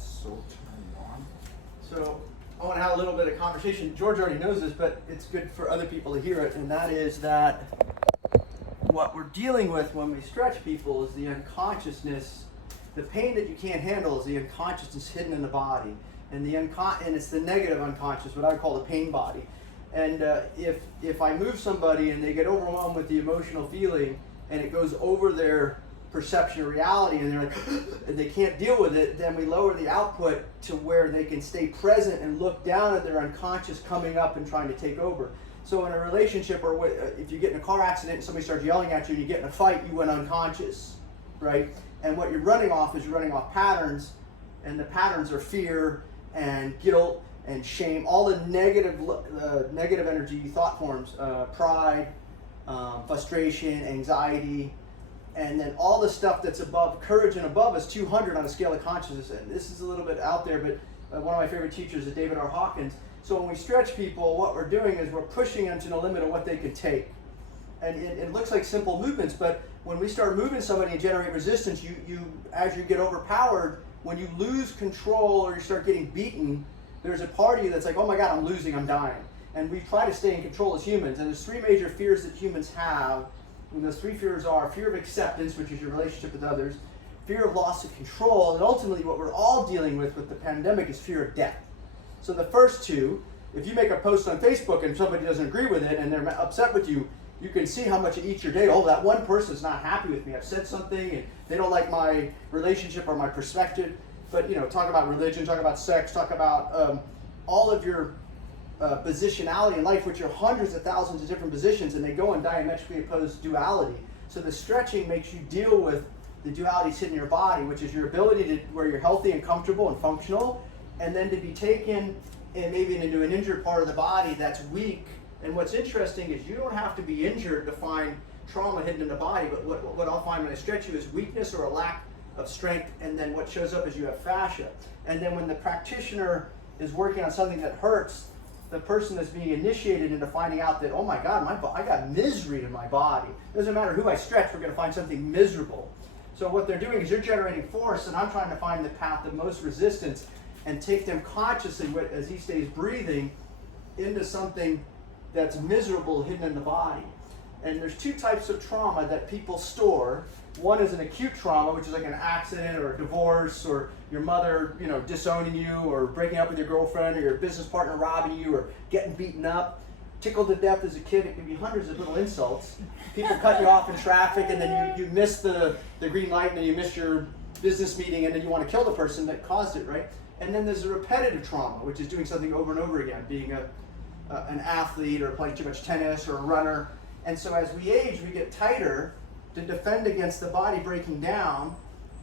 so turned on. So I want to have a little bit of conversation. George already knows this, but it's good for other people to hear it, and that is that what we're dealing with when we stretch people is the unconsciousness. The pain that you can't handle is the unconsciousness hidden in the body, and and it's the negative unconscious, what I call the pain body. And if I move somebody and they get overwhelmed with the emotional feeling, and it goes over their perception of reality, and they're like, and they can't deal with it, then we lower the output to where they can stay present and look down at their unconscious coming up and trying to take over. So in a relationship, or if you get in a car accident and somebody starts yelling at you and you get in a fight, you went unconscious, right? And what you're running off is you're running off patterns, and the patterns are fear and guilt and shame, all the negative energy thought forms, pride, frustration, anxiety, and then all the stuff that's above, courage and above is 200 on a scale of consciousness. And this is a little bit out there, but one of my favorite teachers is David R. Hawkins. So when we stretch people, what we're doing is we're pushing them to the limit of what they can take. And it looks like simple movements, but when we start moving somebody and generate resistance, you as you get overpowered, when you lose control or you start getting beaten, there's a part of you that's like, oh my God, I'm losing, I'm dying. And we try to stay in control as humans. And there's three major fears that humans have. And those three fears are fear of acceptance, which is your relationship with others, fear of loss of control, and ultimately what we're all dealing with the pandemic is fear of death. So the first two, if you make a post on Facebook and somebody doesn't agree with it and they're upset with you, you can see how much it eats your day. Oh, that one person's not happy with me. I've said something and they don't like my relationship or my perspective. But talk about religion, talk about sex, talk about all of your positionality in life, which are hundreds of thousands of different positions, and they go in diametrically opposed duality. So the stretching makes you deal with the dualities hidden in your body, which is your ability to where you're healthy and comfortable and functional, and then to be taken and maybe into an injured part of the body that's weak. And what's interesting is you don't have to be injured to find trauma hidden in the body, but what I'll find when I stretch you is weakness or a lack of strength, and then what shows up is you have fascia. And then when the practitioner is working on something that hurts, the person that's being initiated into finding out that, oh my God, I got misery in my body. It doesn't matter who I stretch, we're going to find something miserable. So what they're doing is you're generating force, and I'm trying to find the path of most resistance and take them consciously, as he stays breathing, into something that's miserable hidden in the body. And there's two types of trauma that people store. One is an acute trauma, which is like an accident or a divorce or your mother, disowning you or breaking up with your girlfriend or your business partner robbing you or getting beaten up. Tickled to death as a kid, it can be hundreds of little insults. People cut you off in traffic and then you miss the green light and then you miss your business meeting and then you want to kill the person that caused it, right? And then there's a repetitive trauma, which is doing something over and over again, being an athlete or playing too much tennis or a runner. And so as we age, we get tighter to defend against the body breaking down.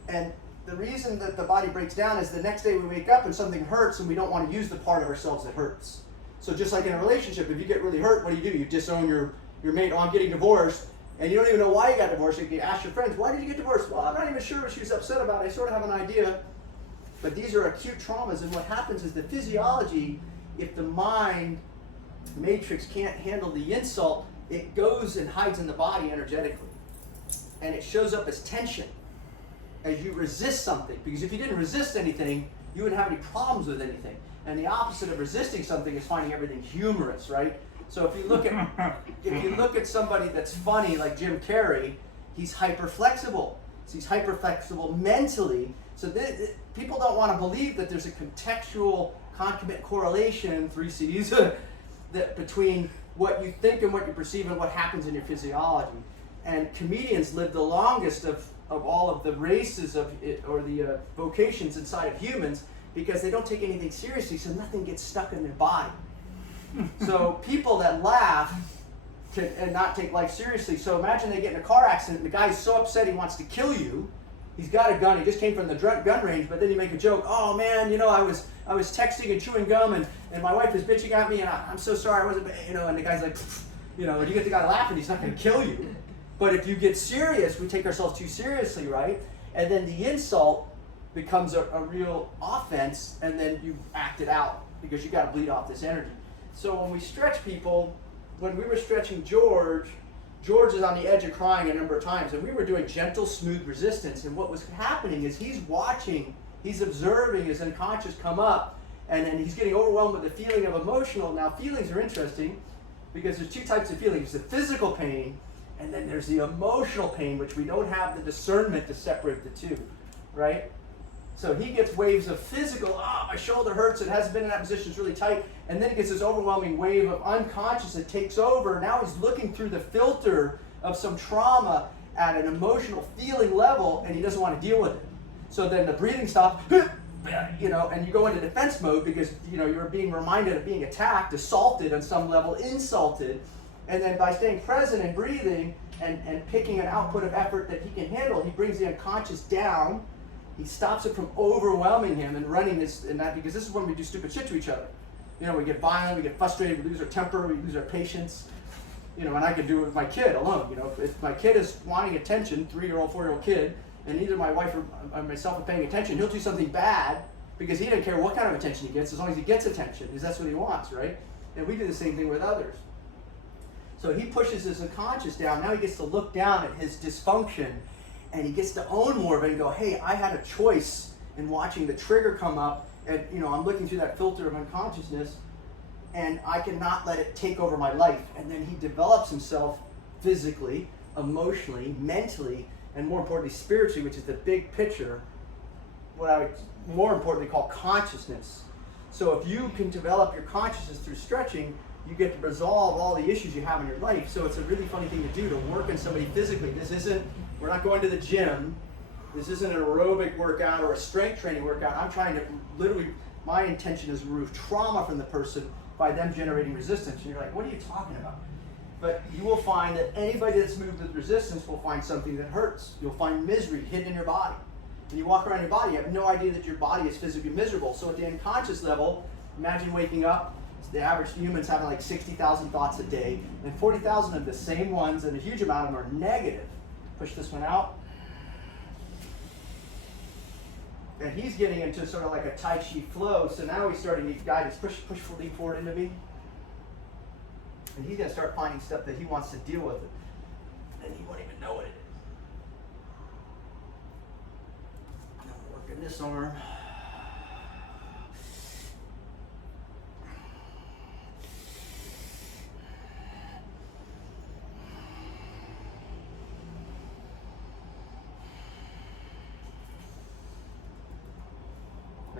And the reason that the body breaks down is the next day we wake up and something hurts and we don't want to use the part of ourselves that hurts. So just like in a relationship, if you get really hurt, what do? You disown your mate. Oh, I'm getting divorced. And you don't even know why you got divorced. You ask your friends, why did you get divorced? Well, I'm not even sure what she was upset about. I sort of have an idea. But these are acute traumas. And what happens is the physiology, if the mind matrix can't handle the insult, it goes and hides in the body energetically. And it shows up as tension as you resist something. Because if you didn't resist anything, you wouldn't have any problems with anything. And the opposite of resisting something is finding everything humorous, right? So if you look at somebody that's funny like Jim Carrey, he's hyper flexible. So he's hyper flexible mentally. So people don't want to believe that there's a contextual concomitant correlation, 3 C's, that between what you think and what you perceive and what happens in your physiology. And comedians live the longest of all of the races or the vocations inside of humans because they don't take anything seriously, so nothing gets stuck in their body. So people that laugh and not take life seriously. So imagine they get in a car accident and the guy's so upset he wants to kill you. He's got a gun, he just came from the gun range, but then you make a joke, oh man, I was texting and chewing gum and my wife is bitching at me and I'm so sorry, I wasn't, and the guy's like, and you get the guy laughing, he's not going to kill you. But if you get serious, we take ourselves too seriously, right? And then the insult becomes a real offense, and then you act it out because you got to bleed off this energy. So when we stretch people, when we were stretching George is on the edge of crying a number of times, and we were doing gentle, smooth resistance, and what was happening is he's watching He's observing his unconscious come up, and then he's getting overwhelmed with the feeling of emotional. Now, feelings are interesting because there's two types of feelings. There's the physical pain, and then there's the emotional pain, which we don't have the discernment to separate the two, right? So he gets waves of physical, my shoulder hurts, it hasn't been in that position, it's really tight. And then he gets this overwhelming wave of unconscious that takes over. Now he's looking through the filter of some trauma at an emotional feeling level, and he doesn't want to deal with it. So then the breathing stops, you know, and you go into defense mode because, you know, you're being reminded of being attacked, assaulted on some level, insulted. And then by staying present and breathing and picking an output of effort that he can handle, he brings the unconscious down. He stops it from overwhelming him and running this and that, because this is when we do stupid shit to each other. You know, we get violent, we get frustrated, we lose our temper, we lose our patience. You know, and I can do it with my kid alone. You know, if my kid is wanting attention, 3-year-old, 4-year-old kid, and neither my wife or myself are paying attention, he'll do something bad because he doesn't care what kind of attention he gets as long as he gets attention, because that's what he wants, right? And we do the same thing with others. So he pushes his unconscious down. Now he gets to look down at his dysfunction, and he gets to own more of it and go, hey, I had a choice in watching the trigger come up, and, you know, I'm looking through that filter of unconsciousness, and I cannot let it take over my life. And then he develops himself physically, emotionally, mentally, and more importantly, spiritually, which is the big picture, what I would more importantly call consciousness. So if you can develop your consciousness through stretching, you get to resolve all the issues you have in your life. So it's a really funny thing to do, to work on somebody physically. This isn't, we're not going to the gym. This isn't an aerobic workout or a strength training workout. I'm trying to literally, my intention is to remove trauma from the person by them generating resistance. And you're like, what are you talking about? But you will find that anybody that's moved with resistance will find something that hurts. You'll find misery hidden in your body. When you walk around your body, you have no idea that your body is physically miserable. So at the unconscious level, imagine waking up, the average human's having like 60,000 thoughts a day, and 40,000 of the same ones, and a huge amount of them are negative. Push this one out. And he's getting into sort of like a Tai Chi flow, so now he's starting to need guidance. Push, lean forward into me. And he's going to start finding stuff that he wants to deal with, and he won't even know what it is. Now we're working this arm.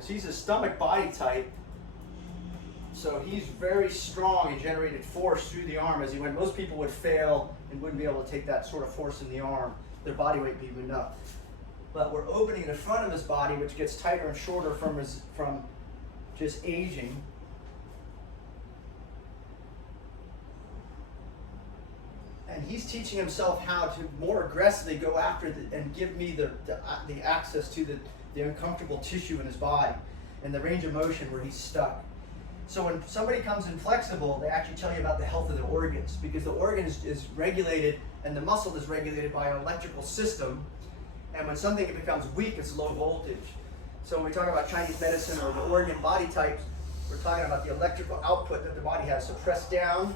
He's a stomach body type, so he's very strong and generated force through the arm as he went. Most people would fail and wouldn't be able to take that sort of force in the arm. Their body weight be enough. But we're opening the front of his body, which gets tighter and shorter from just aging. And he's teaching himself how to more aggressively go after and give me the access to the uncomfortable tissue in his body and the range of motion where he's stuck. So when somebody comes in flexible, they actually tell you about the health of the organs, because the organ is regulated and the muscle is regulated by an electrical system. And when something becomes weak, it's low voltage. So when we talk about Chinese medicine or the organ body types, we're talking about the electrical output that the body has. So press down.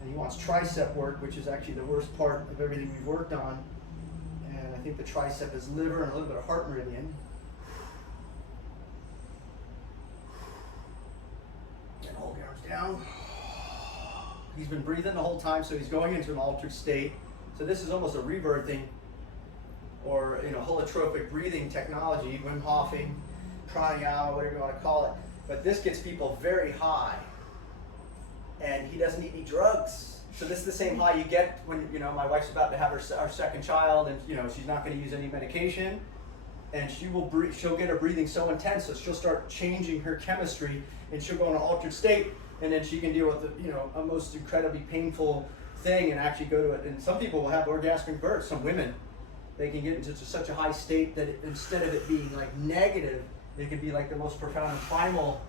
And he wants tricep work, which is actually the worst part of everything we've worked on. And I think the tricep is liver and a little bit of heart meridian. And hold the arms down. He's been breathing the whole time, so he's going into an altered state. So this is almost a rebirthing or holotropic breathing technology, Wim Hofing, pranayama, whatever you want to call it. But this gets people very high. And he doesn't need any drugs. So this is the same high you get when, my wife's about to have our second child, and, she's not going to use any medication. And she'll get her breathing so intense that she'll start changing her chemistry, and she'll go in an altered state, and then she can deal with a most incredibly painful thing and actually go to it. And some people will have orgasmic births. Some women, they can get into such a high state that instead of it being like negative, it can be like the most profound and primal,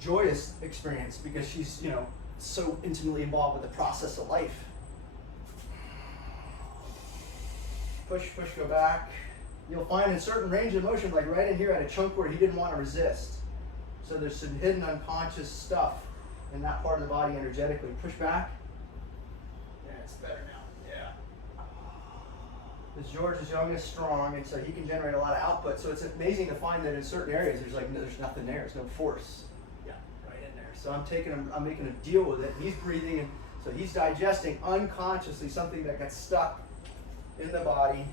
joyous experience, because she's, so intimately involved with the process of life. Push, go back. You'll find in certain range of motion, like right in here, at a chunk where he didn't want to resist. So there's some hidden unconscious stuff in that part of the body energetically. Push back. Yeah, it's better now. Yeah. Because George is young and strong, and so he can generate a lot of output. So it's amazing to find that in certain areas there's nothing there. There's no force. Yeah, right in there. So I'm making a deal with it. He's breathing, and so he's digesting unconsciously something that got stuck in the body,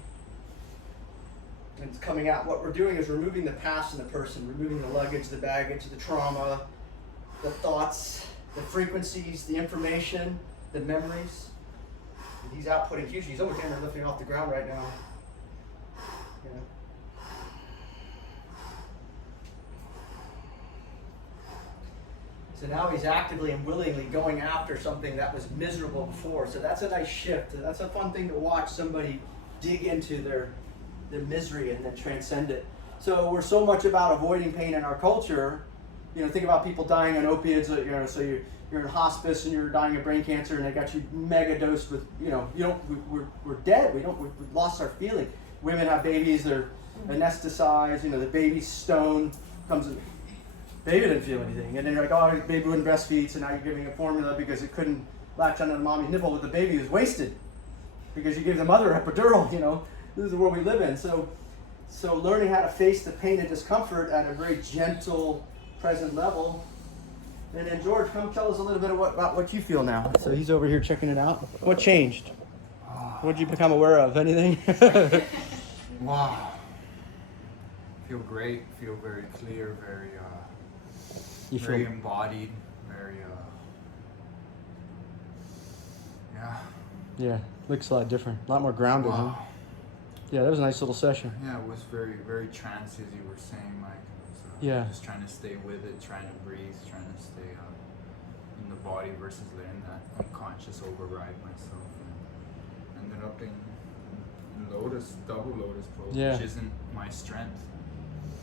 and it's coming out. What we're doing is removing the past in the person, removing the luggage, the baggage, the trauma, the thoughts, the frequencies, the information, the memories. And he's outputting hugely. He's almost lifting off the ground right now. You know. So now he's actively and willingly going after something that was miserable before. So that's a nice shift. That's a fun thing to watch somebody dig into their misery and then transcend it. So we're so much about avoiding pain in our culture. You know, think about people dying on opiates. You know, so you're in hospice and you're dying of brain cancer, and they got you mega dosed with. You know, we're dead. We've lost our feeling. Women have babies. They're anesthetized. You know, the baby's stone comes in. Baby didn't feel anything, and then you're like, oh, baby wouldn't breastfeed, so now you're giving a formula because it couldn't latch onto the mommy's nipple, but the baby was wasted because you gave the mother epidural. You know, this is the world we live in. So learning how to face the pain and discomfort at a very gentle, present level. And then George, come tell us a little bit about what you feel now. So he's over here checking it out. What changed? What did you become aware of? Anything? Wow. Feel great. Feel very clear. Very embodied. Very. Yeah. Yeah. Looks a lot different. A lot more grounded. Wow. Huh? Yeah, that was a nice little session. Yeah, it was very, very trance, as you were saying, Mike. Yeah. Just trying to stay with it, trying to breathe, trying to stay in the body versus letting that unconscious override myself. And ended up in lotus, double lotus pose, Yeah. which isn't my strength.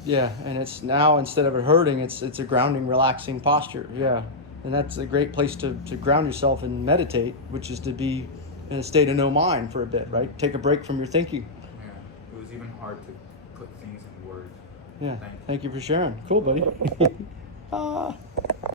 Yeah, and it's now, instead of it hurting, it's a grounding, relaxing posture. Yeah, and that's a great place to ground yourself and meditate, which is to be in a state of no mind for a bit, right? Take a break from your thinking. Yeah, it was even hard to put things in words. Yeah, thank you for sharing. Cool, buddy.